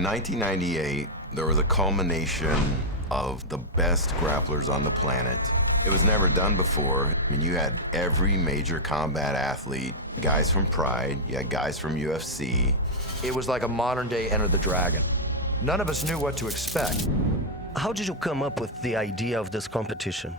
In 1998, there was a culmination of the best grapplers on the planet. It was never done before. I mean, you had every major combat athlete, guys from Pride, you had guys from UFC. It was like a modern-day Enter the Dragon. None of us knew what to expect. How did you come up with the idea of this competition?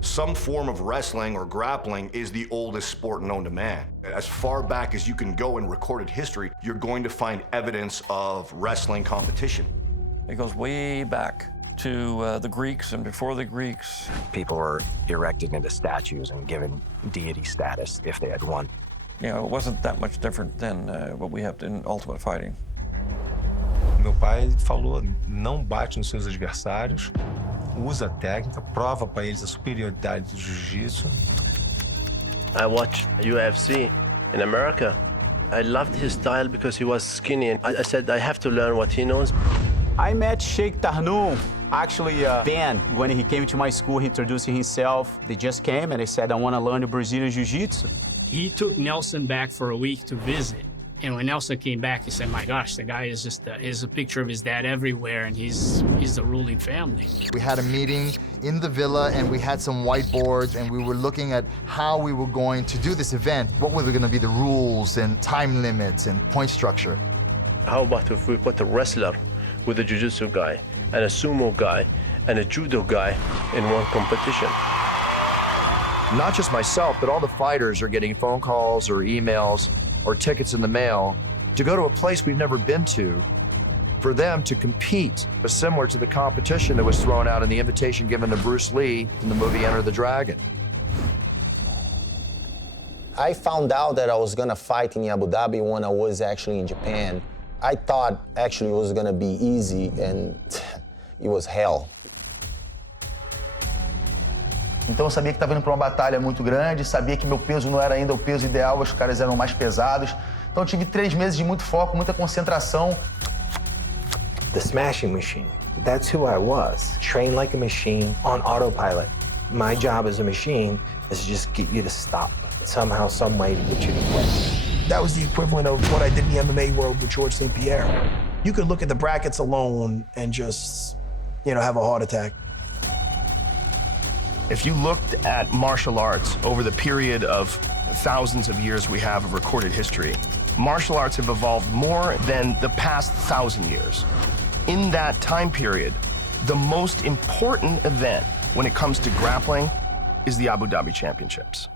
Some form of wrestling or grappling is the oldest sport known to man. As far back as you can go in recorded history, you're going to find evidence of wrestling competition. It goes way back to the Greeks and before the Greeks. People were erected into statues and given deity status if they had won. You know, it wasn't that much different than what we have in Ultimate Fighting. Meu pai falou, não bate nos seus adversários, usa a técnica, prova para eles a superioridade do jiu-jitsu. I watched UFC in America. I loved his style because he was skinny, and I said I have to learn what he knows. I met Sheikh Tarnoum, actually Ben, when he came to my school, introducing himself. They just came and they said, I want to learn the Brazilian Jiu-Jitsu. He took Nelson back for a week to visit. And when Nelson came back, he said, my gosh, the guy is just, is a picture of his dad everywhere, and he's the ruling family. We had a meeting in the villa, and we had some whiteboards, and we were looking at how we were going to do this event. What were going to be the rules and time limits and point structure? How about if we put a wrestler with a jiu-jitsu guy, and a sumo guy, and a judo guy in one competition? Not just myself, but all the fighters are getting phone calls or emails or tickets in the mail to go to a place we've never been to, for them to compete, similar to the competition that was thrown out in the invitation given to Bruce Lee in the movie Enter the Dragon. I found out that I was gonna fight in Abu Dhabi when I was actually in Japan. I thought actually it was gonna be easy, and it was hell. Então eu sabia que estava indo para uma batalha muito grande, sabia que meu peso não era ainda o peso ideal, os caras eram mais pesados. Então eu tive 3 meses de muito foco, muita concentração. The smashing machine, that's who I was. Trained like a machine on autopilot. My job as a machine is to just get you to stop. Somehow, some way to get you to quit. That was the equivalent of what I did in the MMA world with George St. Pierre. You could look at the brackets alone and just, have a heart attack. If you looked at martial arts over the period of thousands of years we have of recorded history, martial arts have evolved more than the past 1,000 years. In that time period, the most important event when it comes to grappling is the Abu Dhabi Championships.